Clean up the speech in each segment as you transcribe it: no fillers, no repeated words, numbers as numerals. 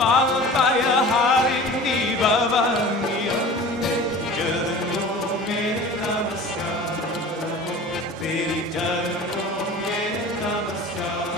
बालपायहारिणी भवानी चरणों में नमस्कार तेरी चरणों में नमस्कार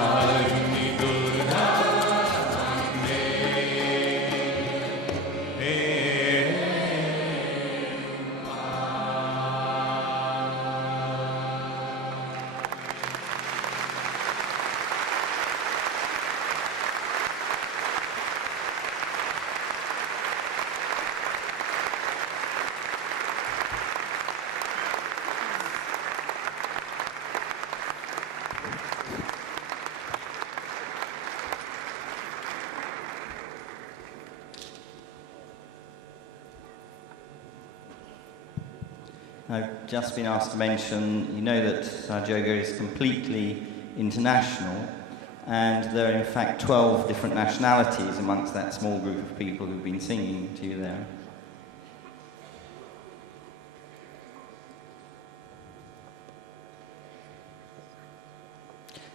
Karuni Durga Vande. I've just been asked to mention, you know that SahajaYoga is completely international, and there are in fact 12 different nationalities amongst that small group of people who've been singing to you there.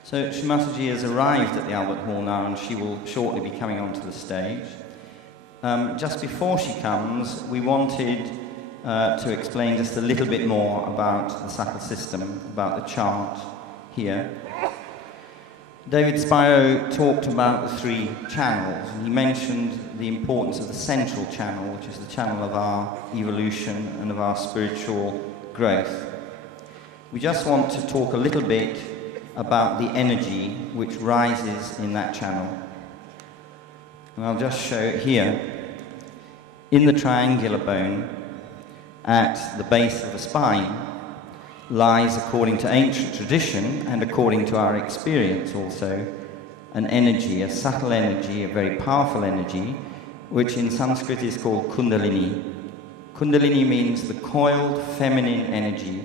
So Srimataji has arrived at the Albert Hall now, and she will shortly be coming onto the stage. Just before she comes, we wanted to explain just a little bit more about the subtle system, about the chart here. David Spiro talked about the 3 channels, and he mentioned the importance of the central channel, which is the channel of our evolution and of our spiritual growth. We just want to talk a little bit about the energy which rises in that channel. And I'll just show it here. In the triangular bone, at the base of the spine, lies, according to ancient tradition and according to our experience also, an energy, a subtle energy, a very powerful energy, which in Sanskrit is called Kundalini. Kundalini means the coiled feminine energy,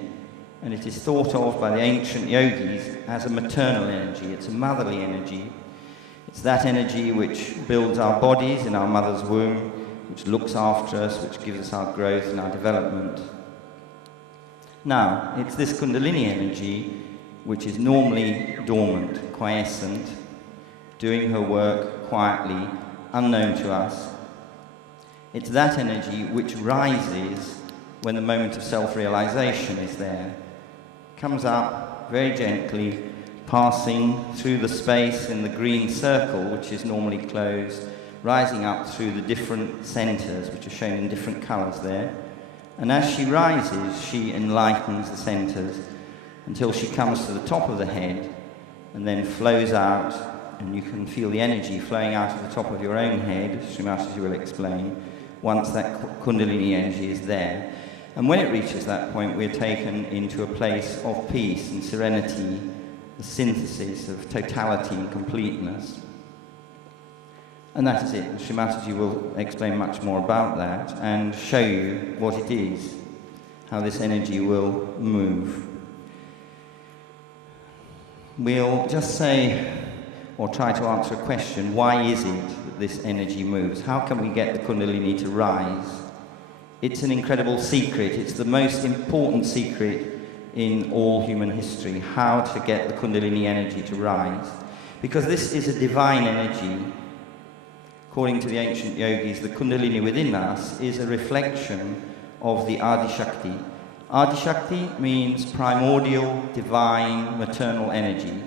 and it is thought of by the ancient yogis as a maternal energy. It's a motherly energy. It's that energy which builds our bodies in our mother's womb, which looks after us, which gives us our growth and our development. Now, it's this Kundalini energy which is normally dormant, quiescent, doing her work quietly, unknown to us. It's that energy which rises when the moment of self-realization is there. Comes up very gently, passing through the space in the green circle, which is normally closed, rising up through the different centers, which are shown in different colors there. And as she rises, she enlightens the centers until she comes to the top of the head and then flows out, and you can feel the energy flowing out of the top of your own head, Srimataji will explain, once that Kundalini energy is there. And when it reaches that point, we're taken into a place of peace and serenity, the synthesis of totality and completeness. And that is it. Srimataji will explain much more about that and show you what it is, how this energy will move. We'll just say, or try to answer a question, why is it that this energy moves? How can we get the Kundalini to rise? It's an incredible secret. It's the most important secret in all human history, how to get the Kundalini energy to rise. Because this is a divine energy. According to the ancient yogis, the Kundalini within us is a reflection of the Adi Shakti. Adi Shakti means primordial, divine, maternal energy.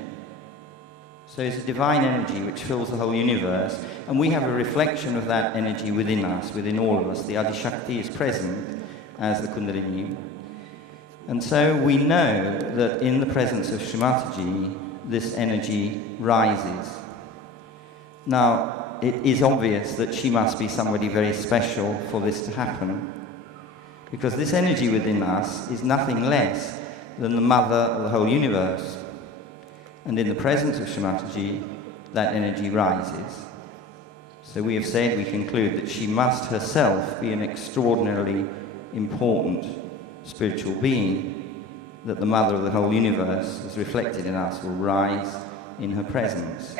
So it's a divine energy which fills the whole universe, and we have a reflection of that energy within us, within all of us. The Adi Shakti is present as the Kundalini. And so we know that in the presence of Srimataji, this energy rises. Now, it is obvious that she must be somebody very special for this to happen, because this energy within us is nothing less than the mother of the whole universe. And in the presence of Srimataji, that energy rises. So we have said, we conclude that she must herself be an extraordinarily important spiritual being, that the mother of the whole universe, as reflected in us, will rise in her presence.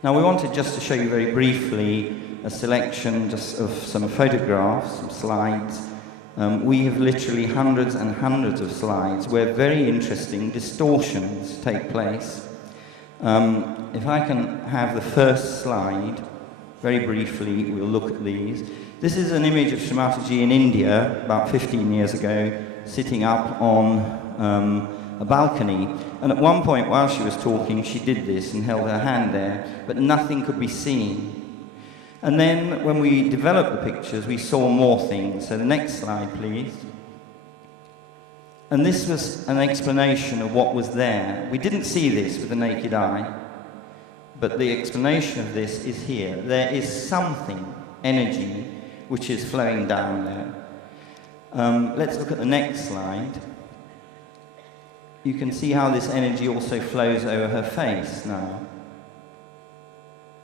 Now we wanted just to show you very briefly a selection just of some photographs, some slides. We have literally hundreds and hundreds of slides where very interesting distortions take place. If I can have the first slide, very briefly we'll look at these. This is an image of Srimataji in India about 15 years ago, sitting up on a balcony. And at one point, while she was talking, she did this and held her hand there, but nothing could be seen. And then when we developed the pictures, we saw more things. So the next slide, please. And this was an explanation of what was there. We didn't see this with the naked eye, but the explanation of this is here. There is something, energy, which is flowing down there. Let's look at the next slide. You can see how this energy also flows over her face now.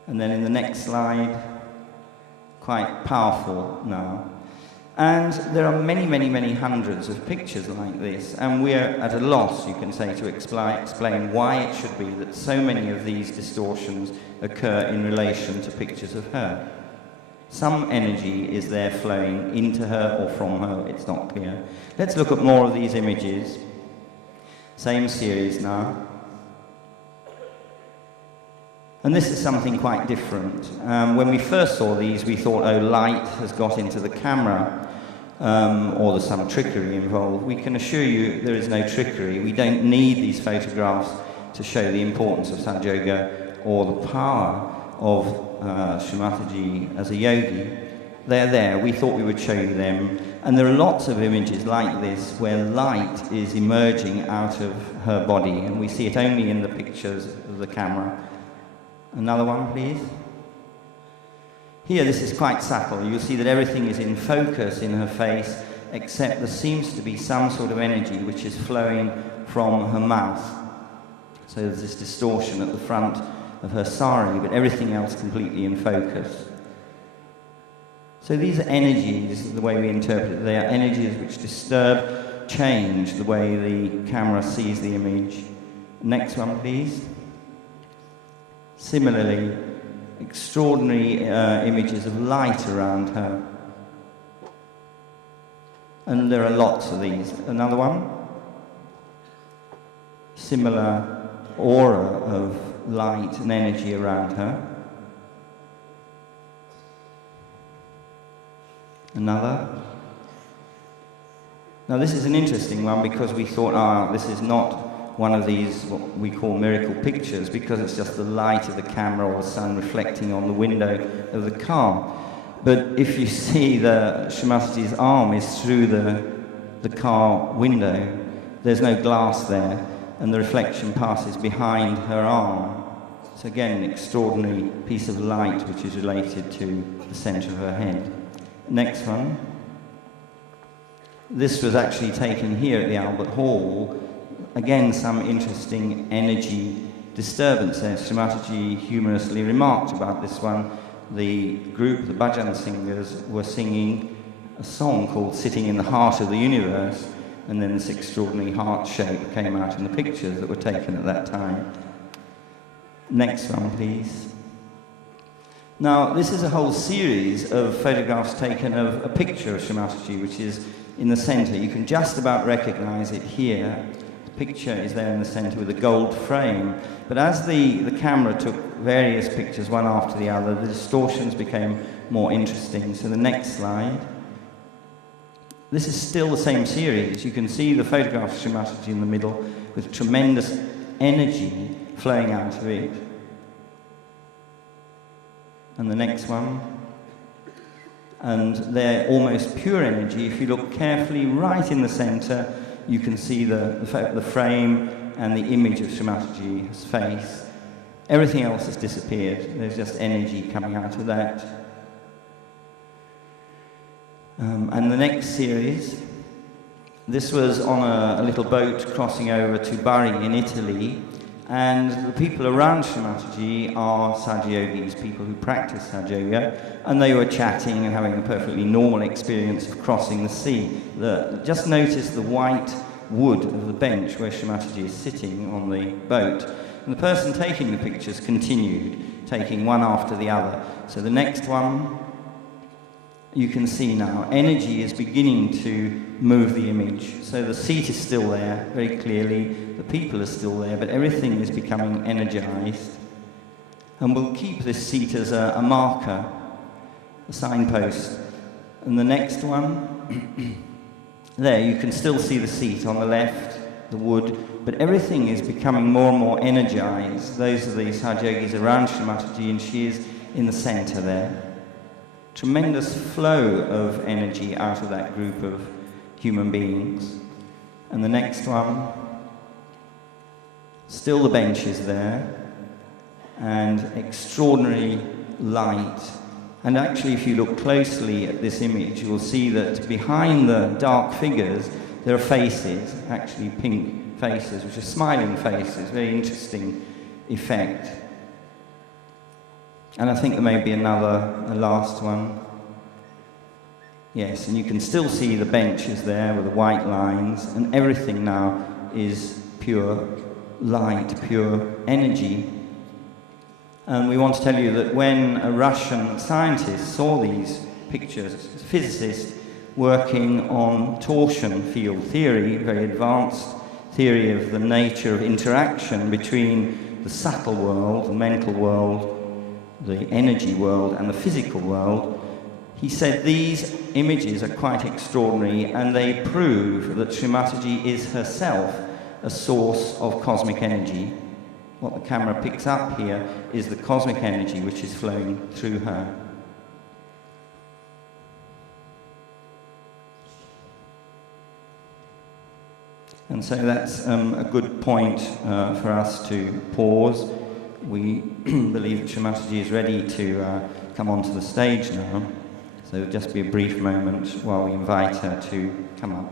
And then in the next slide, quite powerful now. And there are many, many, many hundreds of pictures like this, and we're at a loss, you can say, to explain why it should be that so many of these distortions occur in relation to pictures of her. Some energy is there flowing into her or from her, it's not clear. Let's look at more of these images. Same series now. And this is something quite different. When we first saw these, we thought, oh, light has got into the camera, or there's some trickery involved. We can assure you there is no trickery. We don't need these photographs to show the importance of SahajaYoga or the power of Srimataji as a yogi. They're there. We thought we would show you them. And there are lots of images like this where light is emerging out of her body, and we see it only in the pictures of the camera. Another one, please. Here, this is quite subtle. You'll see that everything is in focus in her face, except there seems to be some sort of energy which is flowing from her mouth. So there's this distortion at the front of her sari, but everything else completely in focus. So these are energies, the way we interpret it. They are energies which disturb, change the way the camera sees the image. Next one, please. Similarly, extraordinary images of light around her. And there are lots of these. Another one. Similar aura of light and energy around her. Another. Now this is an interesting one because we thought, this is not one of these, what we call miracle pictures, because it's just the light of the camera or the sun reflecting on the window of the car. But if you see the Srimataji's arm is through the car window, there's no glass there, and the reflection passes behind her arm. So again, an extraordinary piece of light which is related to the centre of her head. Next one. This was actually taken here at the Albert Hall. Again, some interesting energy disturbance there. Srimataji humorously remarked about this one. The group, the bhajan singers, were singing a song called Sitting in the Heart of the Universe, and then this extraordinary heart shape came out in the pictures that were taken at that time. Next one, please. Now, this is a whole series of photographs taken of a picture of Srimataji, which is in the centre. You can just about recognise it here. The picture is there in the centre with a gold frame. But as the camera took various pictures, one after the other, the distortions became more interesting. So the next slide. This is still the same series. You can see the photograph of Srimataji in the middle with tremendous energy flowing out of it. And the next one. And they're almost pure energy. If you look carefully right in the centre, you can see the frame and the image of Srimataji's face. Everything else has disappeared. There's just energy coming out of that. And the next series, this was on a little boat crossing over to Bari in Italy, and the people around Srimataji are SahajaYogis, people who practice SahajaYoga, and they were chatting and having a perfectly normal experience of crossing the sea. Just notice the white wood of the bench where Srimataji is sitting on the boat. And the person taking the pictures continued, taking one after the other. So the next one, you can see now, energy is beginning to move the image. So the seat is still there, very clearly, the people are still there, but everything is becoming energized. And we'll keep this seat as a marker, a signpost. And the next one, there, you can still see the seat on the left, the wood, but everything is becoming more and more energized. Those are the SahajaYogis around Sri Mataji, and she is in the center there. Tremendous flow of energy out of that group of human beings. And the next one, still the bench is there, and extraordinary light. And actually, if you look closely at this image, you will see that behind the dark figures, there are faces, actually pink faces, which are smiling faces, very interesting effect. And I think there may be a last one. Yes, and you can still see the benches there with the white lines, and everything now is pure light, pure energy. And we want to tell you that when a Russian scientist saw these pictures, a physicist working on torsion field theory, very advanced theory of the nature of interaction between the subtle world, the mental world, the energy world, and the physical world, he said these images are quite extraordinary, and they prove that Sri Mataji is herself a source of cosmic energy. What the camera picks up here is the cosmic energy which is flowing through her. And so that's a good point for us to pause. We believe that Sri Mataji is ready to come onto the stage now. So it'll just be a brief moment while we invite her to come up.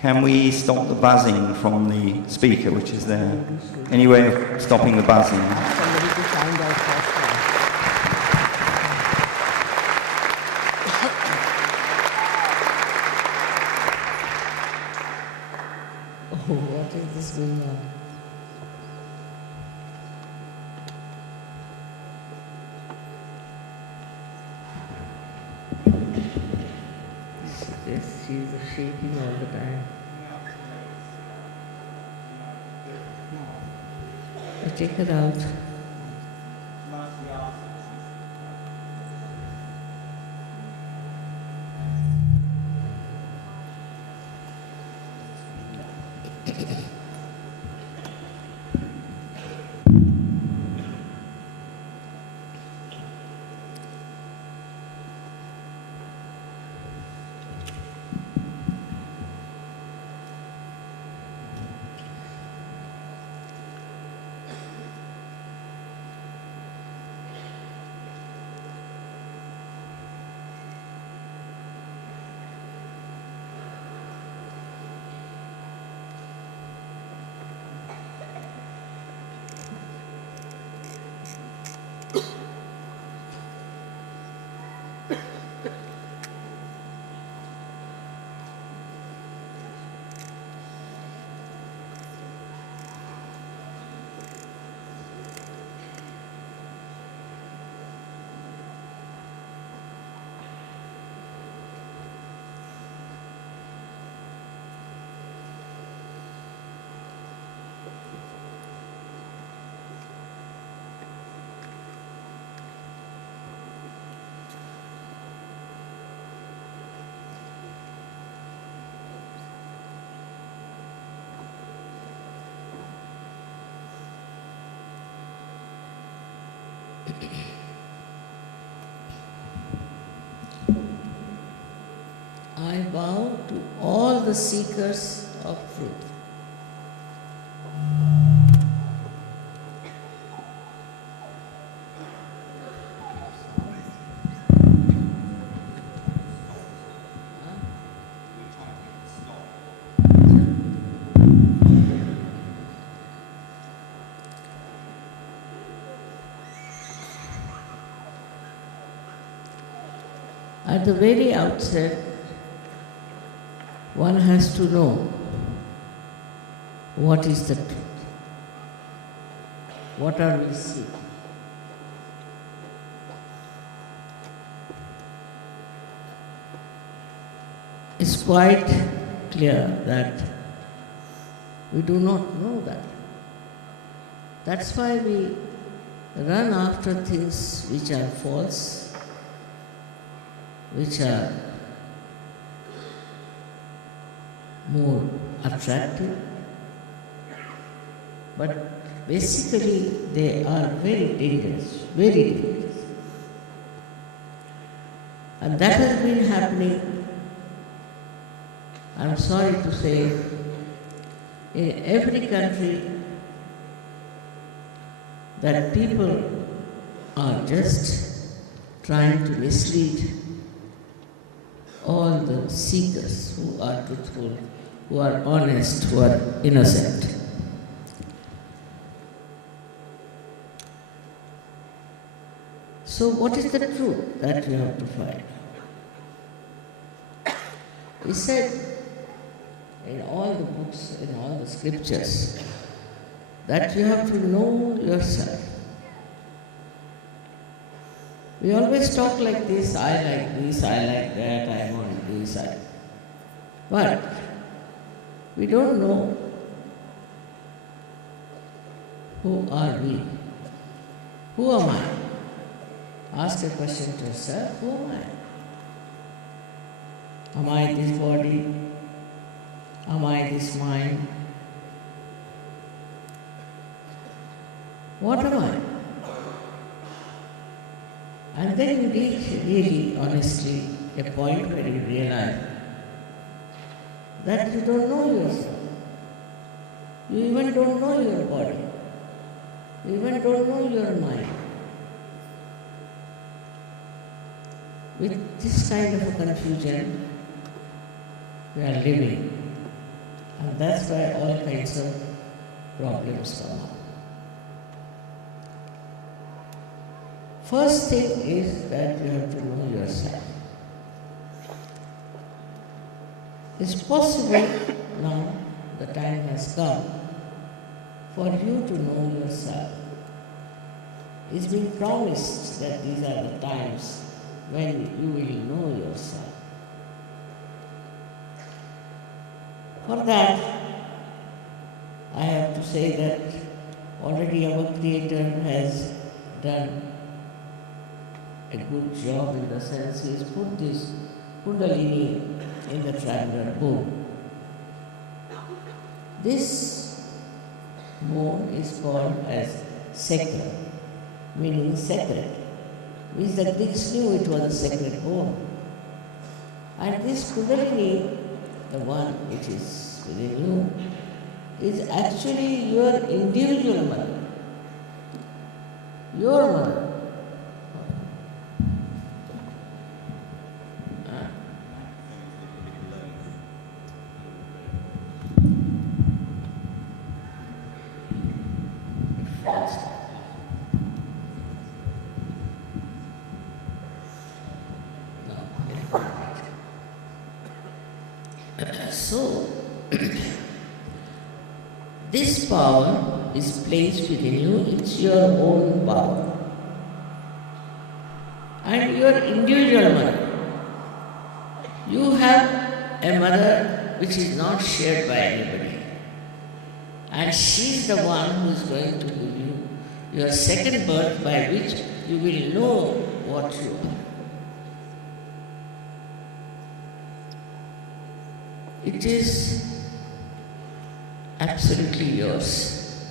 Can we stop the buzzing from the speaker which is there? Any way of stopping the buzzing? Somebody to find out first. Oh, what is this going on? Yes. take her out. I bow to all the seekers of truth. At the very outset, one has to know what is the truth. What are we seeking? It's quite clear that we do not know that. That's why we run after things which are false, which are more attractive, but basically they are very dangerous, very dangerous. And that has been happening, I'm sorry to say, in every country, that people are just trying to mislead all the seekers who are truthful, who are honest, who are innocent. So what is the truth that we have to find? He said in all the books, in all the scriptures, that you have to know yourself. We always talk like this, I like this, I like that, I want this, but we don't know who are we? Who am I? Ask a question to yourself, who am I? Am I this body? Am I this mind? What am I? And then you reach really, honestly, a point where you realize that you don't know yourself. You even don't know your body. You even don't know your mind. With this kind of a confusion, we are living. And that's why all kinds of problems come up. First thing is that you have to know yourself. It's possible now, the time has come, for you to know yourself. It's been promised that these are the times when you will know yourself. For that, I have to say that Already our Creator has done a good job in the sense He has put this Kundalini in the triangular bone. This bone is called as sacral, meaning sacred, which the Greeks knew it was a sacred bone. And this Kundalini, the one which is within you, is actually your individual mother, your mother. So, this power is placed within you, it's your own power. And your individual mother. You have a mother which is not shared by anybody. And she is the one who is going to give you your second birth by which you will know what you are. It is absolutely yours.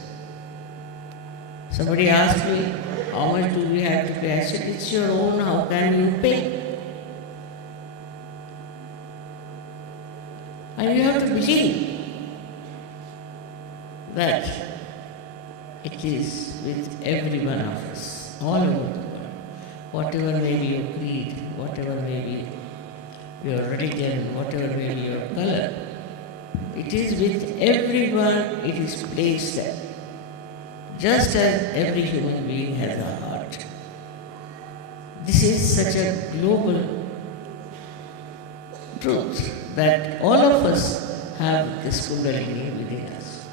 Somebody asked me, how much do we have to pay? I said, it's your own, how can you pay? And you have to believe that it is with every one of us, all over the world. Whatever may be your creed, whatever may be your religion, whatever may be your color, it is with everyone, it is placed there. Just as every human being has a heart. This is such a global truth that all of us have this Kundalini within us.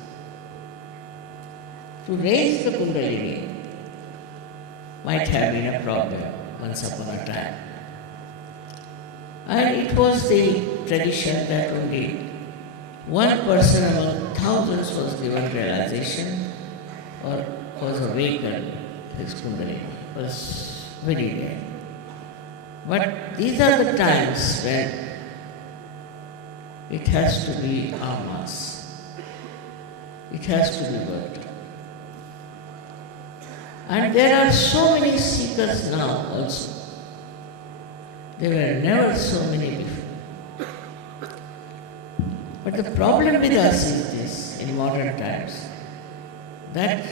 To raise the Kundalini might have been a problem once upon a time. And it was the tradition that only one person among thousands was given realization or was awakened. His Kundalini was very rare. But these are the times when it has to be en masse. It has to be worked. And there are so many seekers now also. There were never so many before. But the problem with us is this, in modern times, that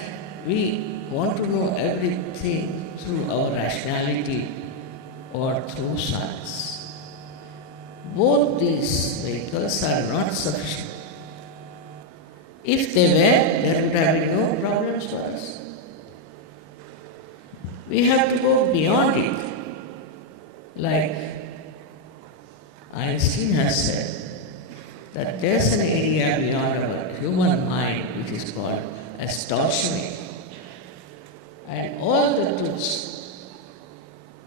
we want to know everything through our rationality or through science. Both these vehicles are not sufficient. If they were, there would have been no problems for us. We have to go beyond it. Like Einstein has said, that there's an area beyond our human mind which is called as torsioning. And all the truths,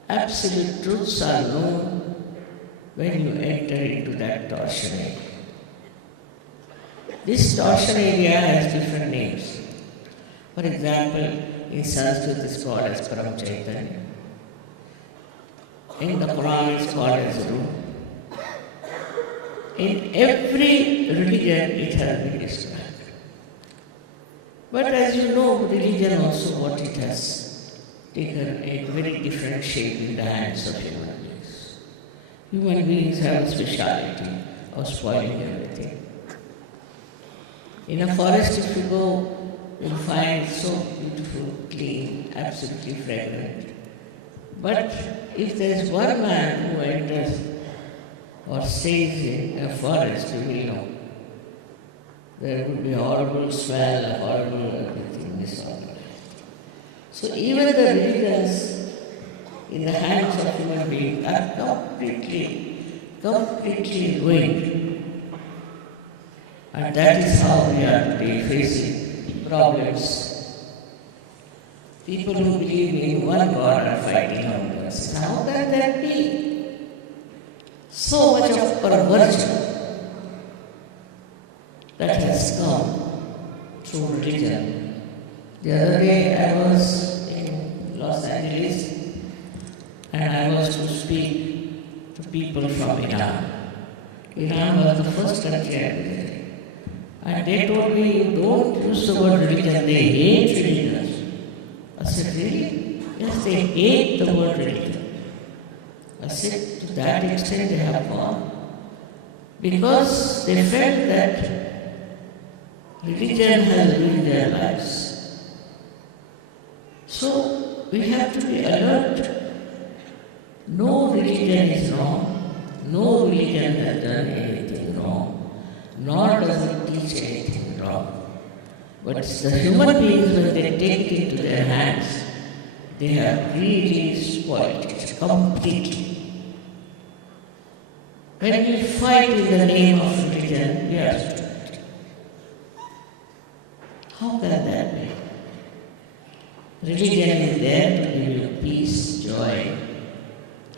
absolute truths are known when you enter into that torsioning. This torsion area has different names. For example, in Sanskrit it's called as Param Chaitanya. In the Quran it's called as Ruh. In every religion it has been described. But as you know, religion also what it has taken a very different shape in the hands of human beings. Human beings have a speciality of spoiling everything. In a forest if you go, you'll find it so beautiful, clean, absolutely fragrant. But if there is one man who enters or stays in a forest, you will know. There would be a horrible smell, horrible everything, disorder. So even the religions in the hands of human beings are completely ruined. And that is how we are today facing problems. People who believe in one God are fighting among themselves. How can that be? So much of perversion that has come through religion. The other day I was in Los Angeles and I was to speak to people from Iran. Iran was the first country I visited. And they told me, you don't use the word religion, they hate religions. I said, really? Yes, they hate the word religion. I said, to that extent they have gone. Because they felt that religion has ruined their lives. So we have to be alert. No religion is wrong. No religion has done anything wrong. Nor does it teach anything wrong. But it's the human beings, when they take it into their hands, they have really spoiled it completely. When we fight in the name of religion, we are stupid. How can that be? Religion is there to give you peace, joy,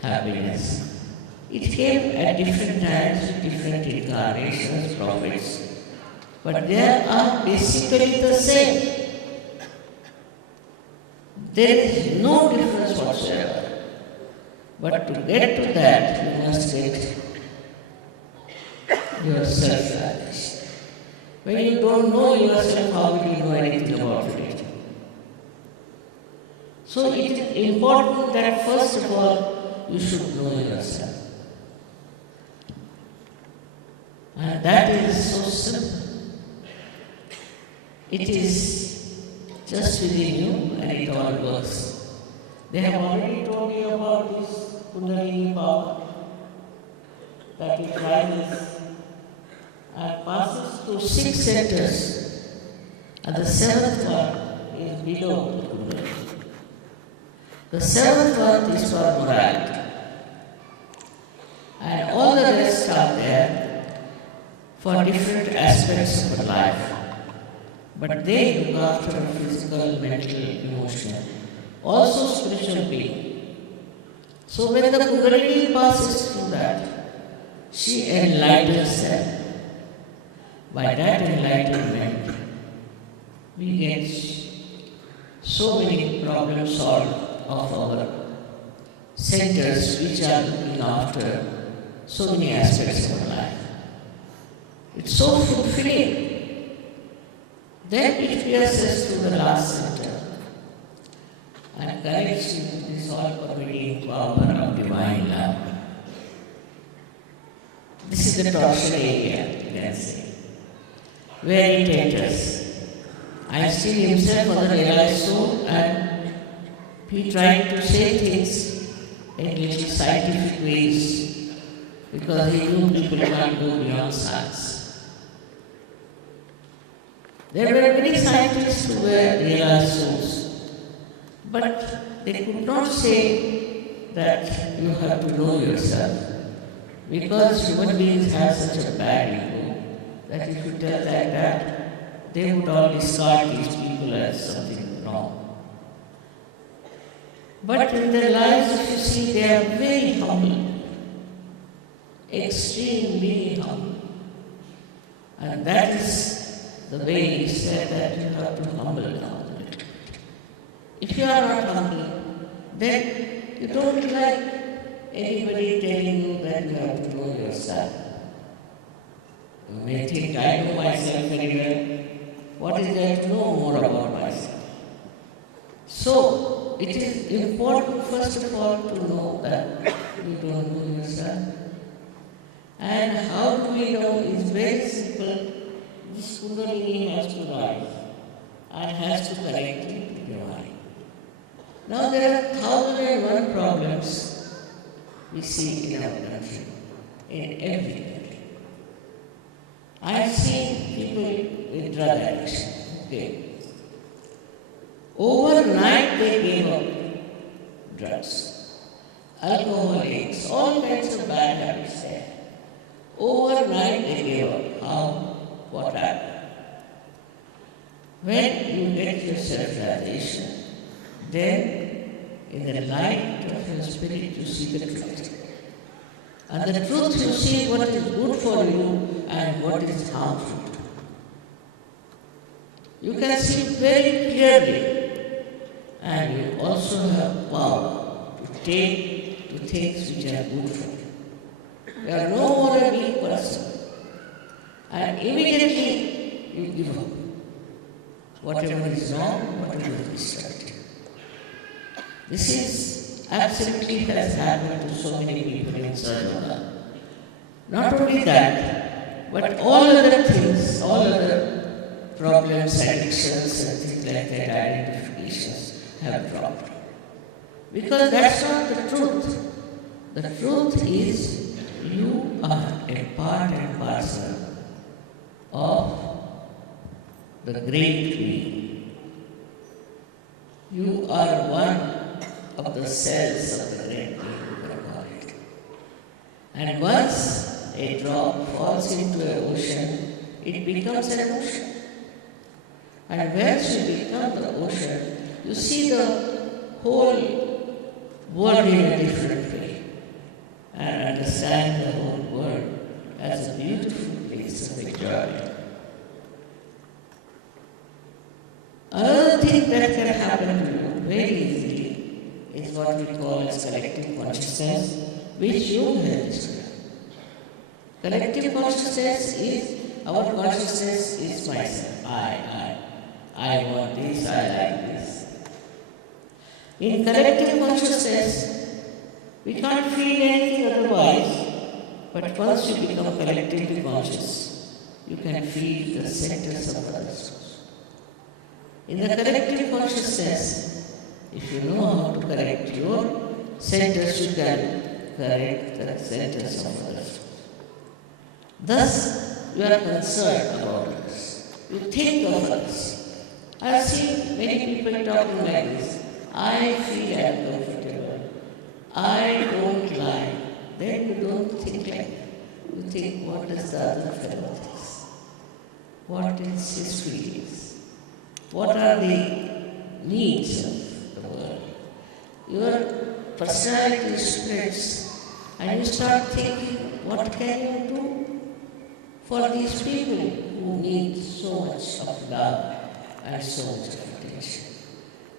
happiness. It came at different times, different incarnations, prophets. But they are basically the same. There is no difference whatsoever. But to get to that, you must get yourself established. When you don't know yourself, how will you know anything about religion? So it is important that first of all, you should know yourself. And that is so simple. It is just within you and it all works. They have already told you about this Kundalini power that it rises and passes through 6 centers, and the 7th one is below the Kundalini. The 7th one is for morality, and all the rest are there for different aspects of life. But they look after physical, mental, emotional, also spiritual being. So when the Kundalini passes through that, she enlightens them. By that enlightenment, we get so many problems solved of our centers which are looking after so many aspects of our life. It's so fulfilling. Then it pierces through the last center and connects you to this all-pervading power of divine love. This is the torsion area, you can say, where it enters. Einstein himself was a realized soul, and he tried to say things in little scientific ways because he knew people can't go beyond science. There were many scientists who were realized souls, but they could not say that you have to know yourself, because human beings have such a bad ego that if you tell like that, they would all discard these people as something wrong. But in their lives, if you see, they are very humble, extremely humble. And that is the way he said that you have to humble down. If you are not humble, then you don't like anybody telling you that you have to know yourself. You may think, I know myself very well. What is there to know more about myself? So, it is important first of all to know that you don't know yourself. And how do we know? It's very simple. This Kundalini has to rise and has to connect it to your mind. Now there are 1,001 problems we see in our country, in every country. I have seen people with drug addiction. Okay. Overnight they gave up drugs, alcoholics, all kinds of bad habits there. Overnight they gave up. How? What happened? When you get your self-realization, then in the light of your spirit you see the truth. And the truth you see what is good for you and what is harmful. You can see very clearly, and you also have power to take to things which are good for you. You are no more a weak person, and immediately you give up. Whatever is wrong, whatever is destructive. This is absolutely has happened to so many people in SahajaYoga. Not only that, but all other things, all other problems, addictions and things like that, identifications have dropped. Because that's not the truth. The truth is you are a part and parcel of the great being. You are one of the cells of the great being, you can call it. And once a drop falls into an ocean, it becomes an ocean. And once you become the ocean, you see the whole world in a different way and understand the whole world as a beautiful place of enjoyment. Another thing that can happen to you very easily is what we call as collective consciousness, which you have described. Collective consciousness is, our consciousness is myself, I want this, I like this. In collective consciousness, we can't feel anything otherwise, but once you become collectively conscious, you can feel the centers of others. In the collective consciousness, if you know how to correct your centers, you can correct the centers of others. Thus, you are concerned about others. You think of others. I have seen many people talking like this. I feel uncomfortable. I don't like. Then you don't think like that. You think, what does the other fellow think? What is his feelings? What are the needs of the world? Your personality splits and you start thinking, what can you do for these people who need so much of love and so much of attention?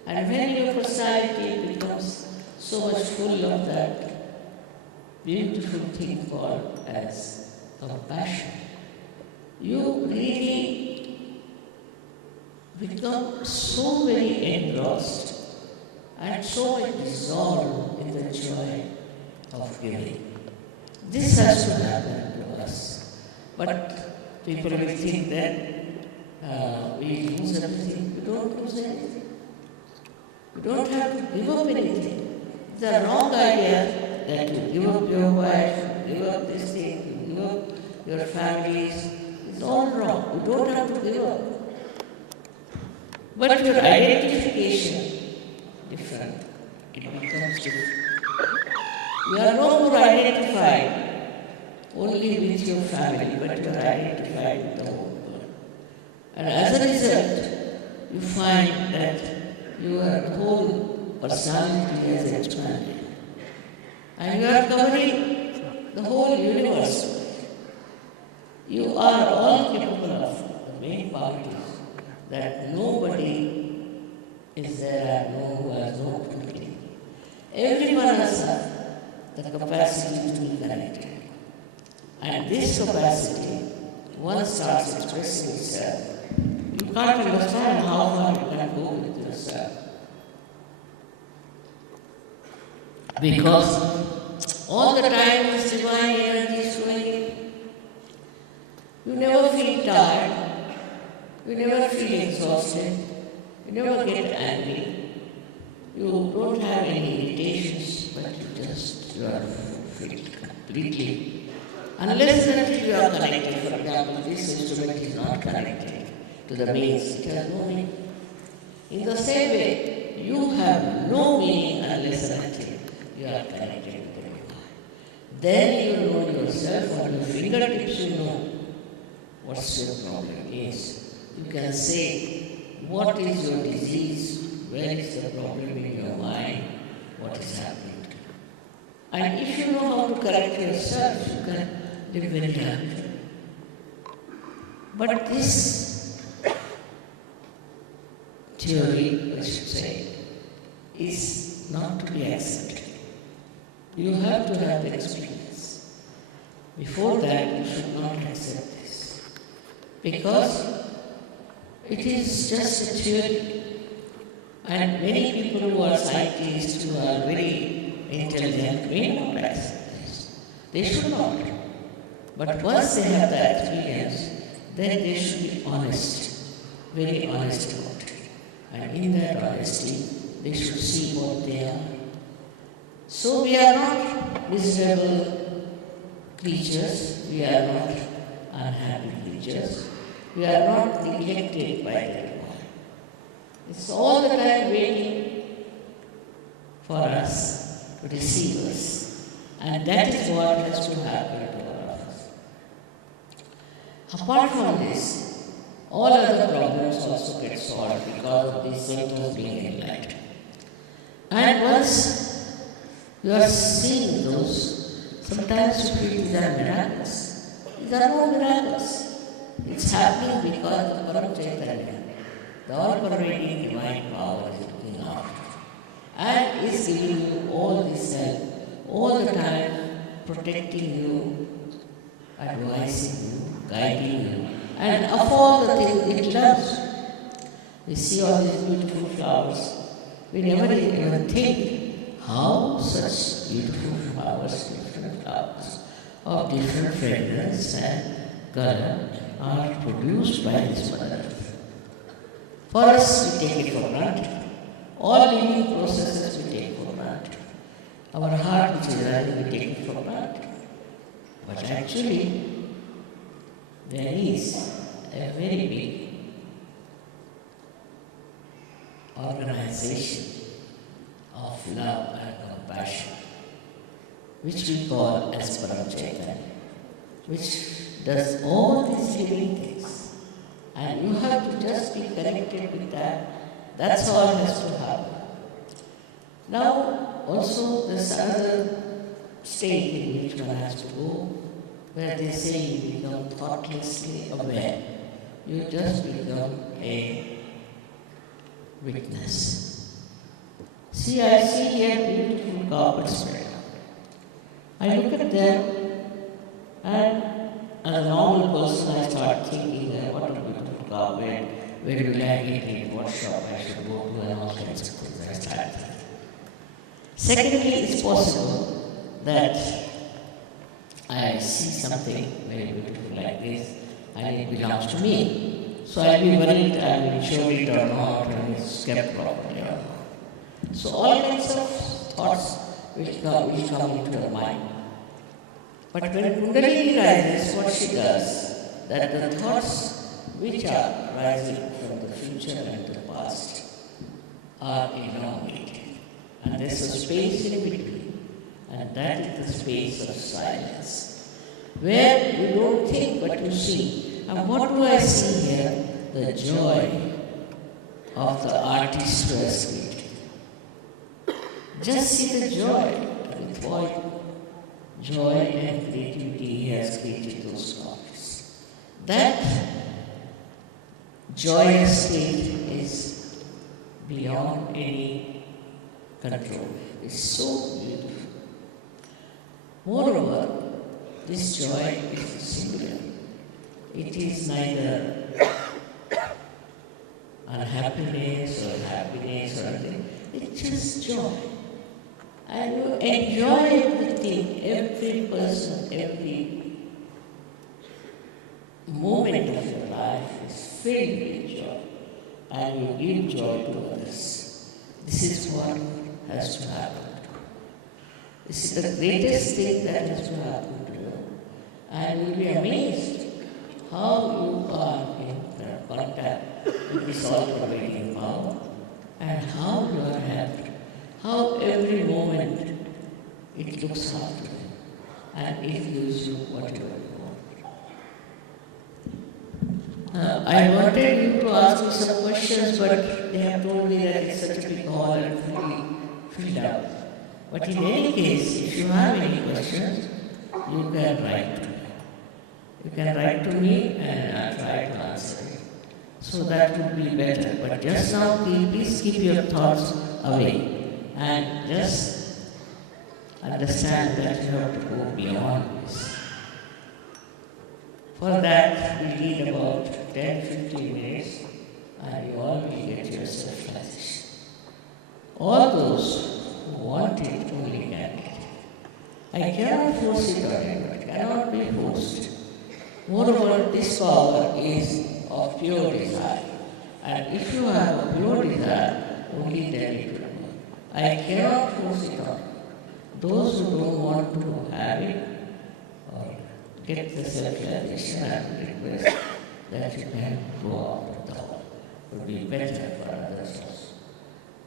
And when your personality becomes so much full of that beautiful thing called as compassion, you really become so very engrossed and so much dissolved in the joy of giving. This has to happen to us. But people will think that we lose everything. We don't lose anything. You don't have to give up anything. It's a wrong idea that you give up your wife, you give up this thing, you give up your families. It's all wrong. You don't have to give up. But your identification different. It becomes different. You are no more identified only with your family, but you are identified with the whole world. And as a result, you find that your whole personality has expanded. And you are covering the whole universe. You are all capable of the main part is that nobody is there and who has no company. Everyone has the capacity to be connected. And this capacity, once starts expressing itself, you can't understand how far you can go with yourself. Because all the time this divine energy is flowing in. You never feel tired. You never feel exhausted. You never get angry. You don't have any irritations, but you are fulfilled completely. Unless and until you are connected, for example, this instrument is not connected to the means, it has no meaning. In the same way, you have no meaning unless and until you are connected with the divine. Then you know yourself, on your fingertips you know what's your problem is. You can say, what is your disease, where is the problem in your mind, what is happening to you. And if you know how to correct yourself, you can live very happily. But this theory, I should say, is not to be accepted. You have to have the experience. Before that, you should not accept this. Because it is just a theory. And many people who are scientists, who are very intelligent, may not accept this. They should not. But once they have the experience, then they should be honest, very honest about it. And in that honesty, they should see what they are. So we are not miserable creatures, we are not unhappy creatures, we are not neglected by the world. It's all the time waiting for us to receive us. And that is what has to happen to all of us. Apart from this, all other problems also get solved because of these centers being enlightened. And once you are seeing those, sometimes you feel these are miracles. These are no miracles. It's happening because the Param Chaitanya, the all-pervading divine power is looking after and is giving you all this help, all the time protecting you, advising you, guiding you, and of all the things it loves. We see all these beautiful flowers. We never even think how such beautiful flowers, different flowers of different fragrance and color are produced by this Mother Earth. For us, we take it for granted. All living processes we take for granted. Our heart, which is running, we take it for granted. But actually, there is a very big organization of love and compassion, which we call as Param Chaitanya, which does all these living things. And you have to just be connected with that. That's all has to happen. Now, also, there's another state in which one has to go, where they say you become thoughtlessly aware. You just become a witness. See, I see here beautiful carpets right now. I look at them, and as a normal person, I start thinking that what a beautiful carpet, where do I get it, what shop I should go to, and all kinds of things. I start thinking. Secondly, it's possible that I see something very beautiful like this, and it belongs to me. So I'll be worried, I will show it or not, and it's kept properly or not. So all kinds of thoughts will come into your mind. But when Kundalini rises, what she does, that the thoughts which are rising from the future and the past are elongated. And there's a space in between, and that is the space of silence, where you don't think but you see. And what do I see here? The joy of the artist who has created. Just see the joy with what joy and creativity he has created those artists. That joyous state is beyond any control. It's so beautiful. Moreover, this joy is singular. It is neither unhappiness or happiness or anything. It's just joy. And you enjoy everything, every person, every moment of your life is filled with joy. And you give joy to others. This is what has to happen. This is the greatest thing that has to happen to you. And you'll be amazed how you are in contact with this all-pervading power and how you are happy. How every moment it looks after you and it gives you what you want. I wanted you to ask me some questions, but they have told me that it's such a big hall and fully filled up. But in any case, if you have any questions, you can write to me. You can write to me and I'll try to answer it. So that would be better. But just now, please keep your thoughts away and just understand that you have to go beyond this. For that, we need about 10-15 minutes and you all will get yourself flourished. All those who want it only can get it. I cannot force it on anyone, it cannot be forced. Moreover, this power is of pure desire. And if you have a pure desire, only then it will work. I cannot force it on. Those who don't want to have it or get the self-realization, I would request that you can go out of the hall. It would be better for others also.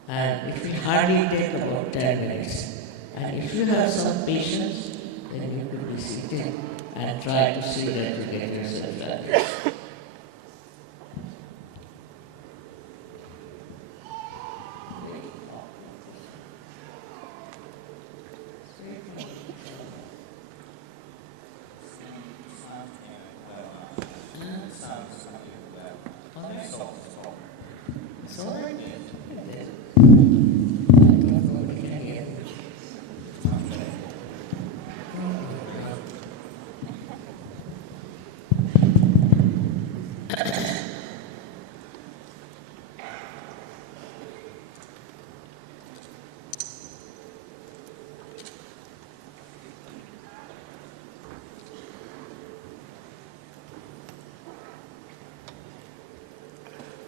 And it will hardly take about 10 minutes. And if you have some patience, then you could be seated and try to see that you get yourself realized.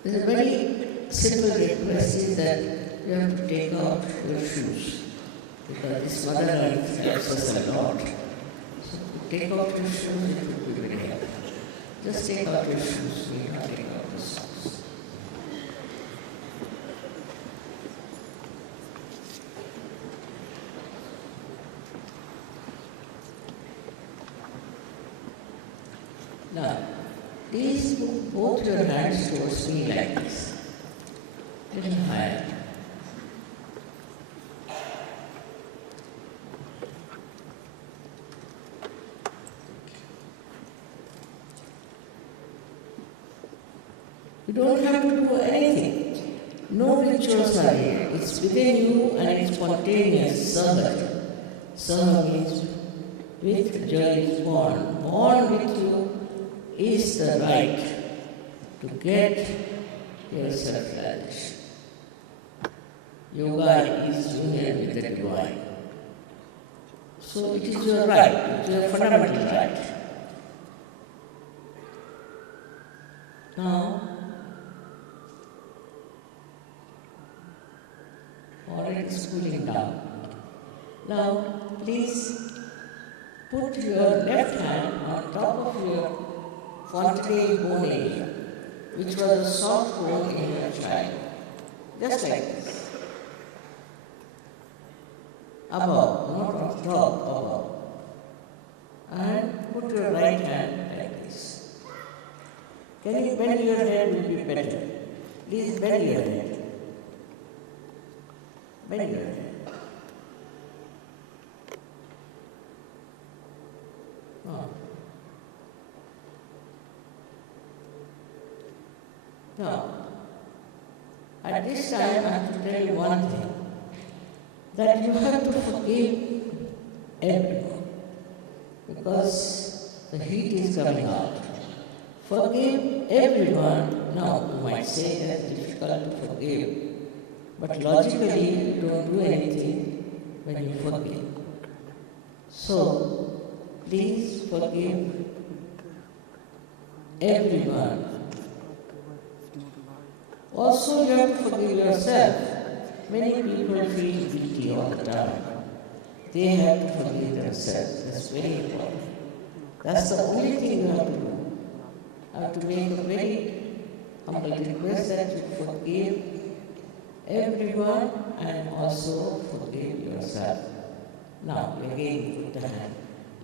There's a very simple request is that you have to take out your shoes because this mother earth helps us a lot. So take out your shoes, it would be very helpful. Just take out your shoes, you not take out the socks. Now, please put both your hands towards me like this, little higher. You don't have to do anything. No rituals are here. It's within you and it's spontaneous. Sahaja. Saha means with joy is born. Born with you is the right to get yourself realized. Yoga is union with the divine. So it is your right, it is your fundamental right. Now, already it's cooling down. Now, please put your left hand on top of your fontanelle bone area, which was a soft bone in your child. Just like this. Above, not on top, above. And put your right hand like this. Can you bend your head? Will be better. Please bend your head. Bend your head. Oh. Now, at this time I have to tell you one thing, that you have to forgive everyone, because the heat is coming out. Forgive everyone. Now, you might say that it's difficult to forgive, but logically you don't do anything when you forgive. So, please forgive everyone. Also, you have to forgive yourself. Many people feel guilty all the time. They have to forgive themselves. That's very important. That's the only thing you have to do. I have to make a very humble request that you forgive everyone and also forgive yourself. Now, again, put the hand,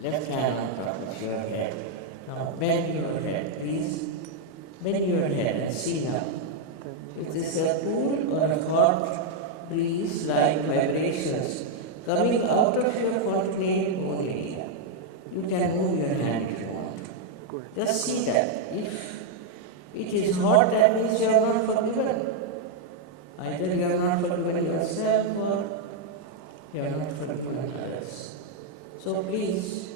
left hand on top of your head. Now, bend your head, please. Bend your head and see now. If this is a cool or a hot breeze like vibrations coming out of your fontanelle bone area, you can move your hand if you want. Just see that. If It is hot, that means you have not forgiven. Either you have not forgiven yourself or you have not forgiven others. So please,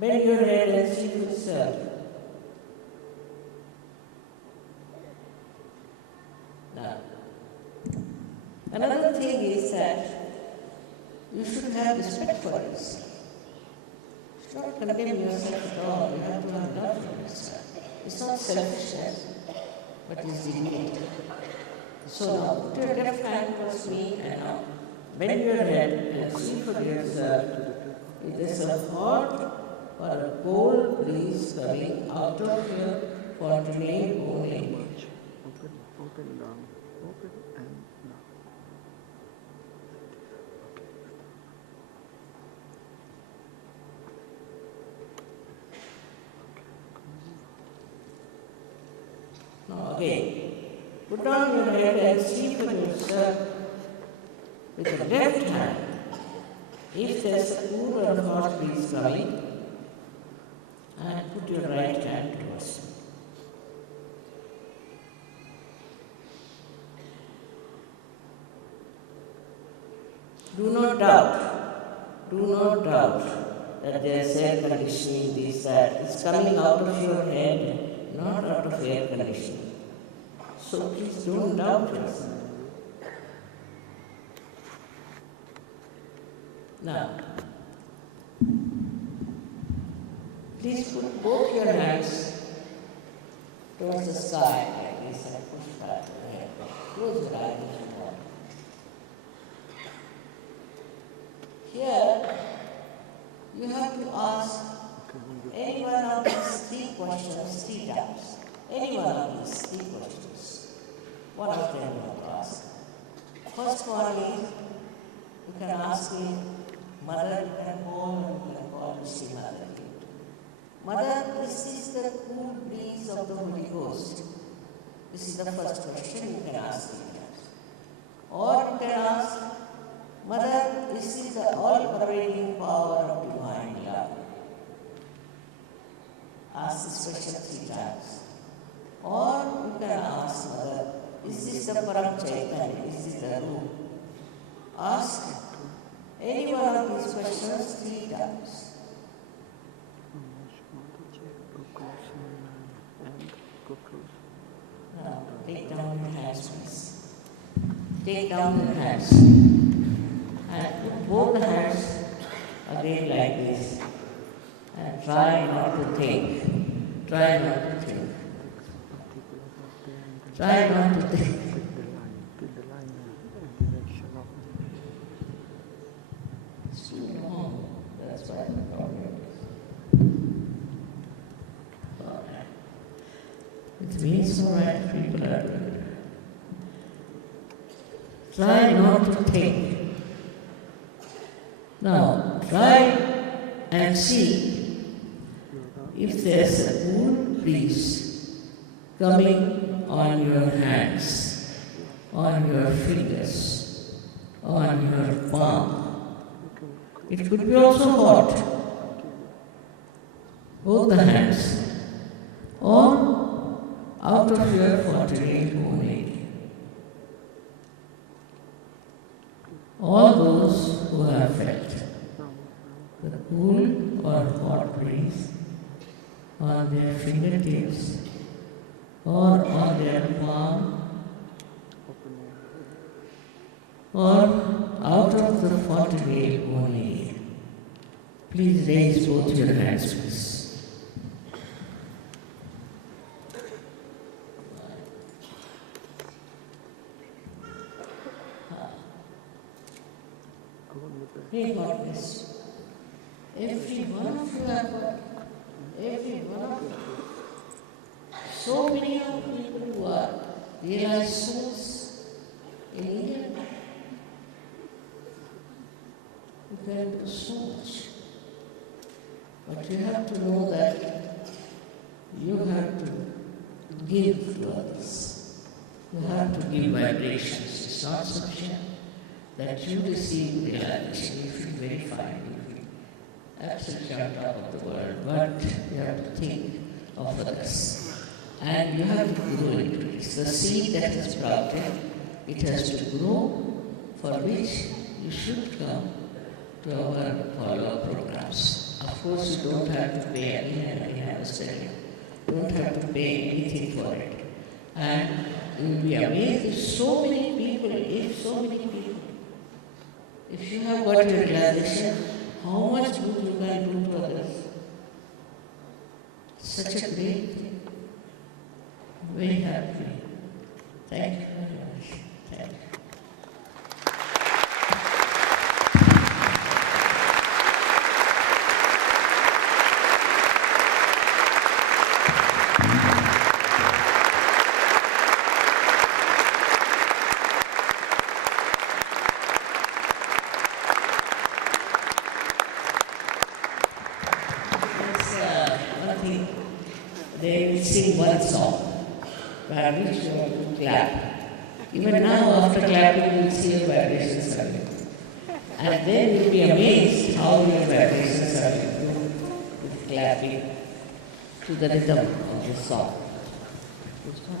bend your head and see yourself. Now, another thing is that you should have respect for yourself. You should not condemn yourself at all. You have to have love for yourself. It's not selfishness, but it's dignity. So now, put your left hand towards me and now bend your head and see for yourself if there's a hot or a cold breeze coming out of your fontanelle only. Open down. Open and down. Now again, put down your head and see for yourself with the left hand if there's a cool or hot breeze coming, and put your right hand towards you. Do not doubt that there is air conditioning, this, that. It's coming out of your head, not out of air conditioning. So please don't doubt yourself. Now, please put both your hands towards the sky like this and push back your head. Close your eyes if you want. Here, you have to ask any one of these three questions 3 times. Any one of these 3 questions. One of them you have to ask. First one is, you can ask me, Mother, you can call me Shri Mother. Mother, is this the cool breeze of the Holy Ghost? This is the first question you can ask me. Or you can ask, Mother, this is the all-pervading power of divine love. Ask this question 3 times. Or you can ask, Mother, is this the Param Chaitanya? Is this the root? Ask any one of these questions 3 times. Now, take down your hands, please. Take down your hands. And put both the hands again like this. And try not to think. Try not to think. Try not to think. It's too long. That's why the problem is. It means alright, people are doing it. Try not to think. Now, try and see if there's a cool breeze coming on your hands, on your fingers, on your palm. It could be also hot, both the hands, or out of your fontanelle only. All those who have felt the cool or hot breeze on their fingertips or on their palm or out of the fontanelle only. Please raise both your hands, please. May God bless you. Every one of you have got, every one of you. So many of people who are realized souls in India, you can do so much. But you have to know that you have to give to others. You have to give vibrations. It's not sufficient that you receive realization, you feel very fine, you feel absolutely on top of the world, but you have to think of others. and you have to grow into it. It's the seed that is sprouted. It has to grow, for which you should come to our follow-up programs. Of course, you don't have to pay any, I was telling you. You don't have to pay anything for it. And you will be amazed if so many people, if you have got your realization, how much good you can do to others. Such a great thing. Very happy. Thank you very much. Thank you. One thing, they will sing one song, which you have to clap. Even now, after clapping, you will see your vibrations coming. And then you will be amazed how your vibrations are improved with clapping to the rhythm of the song. Which one?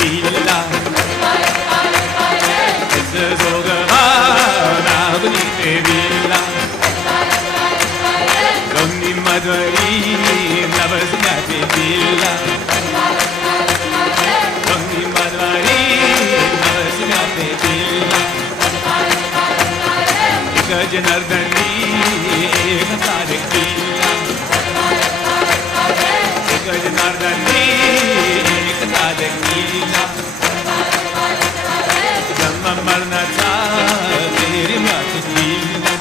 villa. Esse sogma nagunite villa. Donni madvari navasnate villa. Donni madvari navasnate villa. Eka janardani eka tarik villa. Eka janardani eka tarik villa. Jamma marna cha teri mat villa.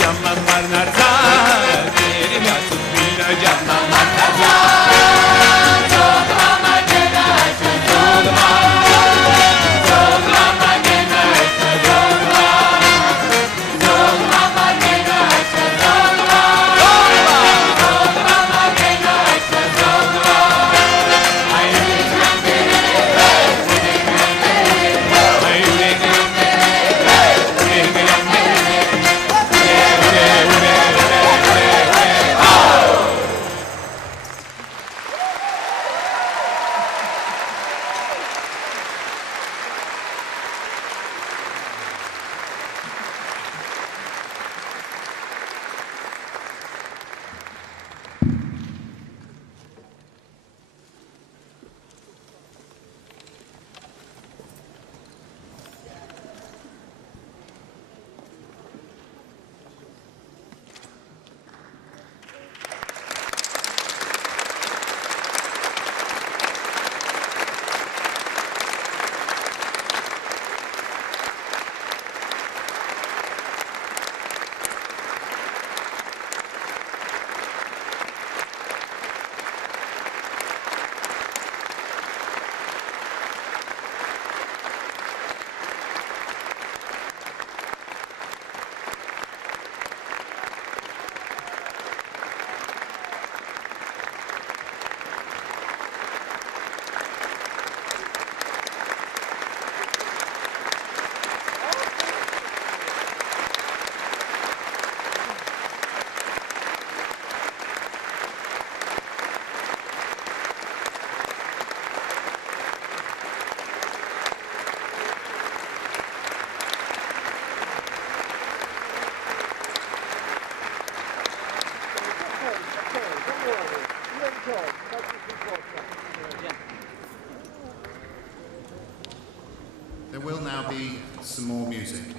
Jamma marna cha teri mat villa. Jamma marna cha. There will now be some more music.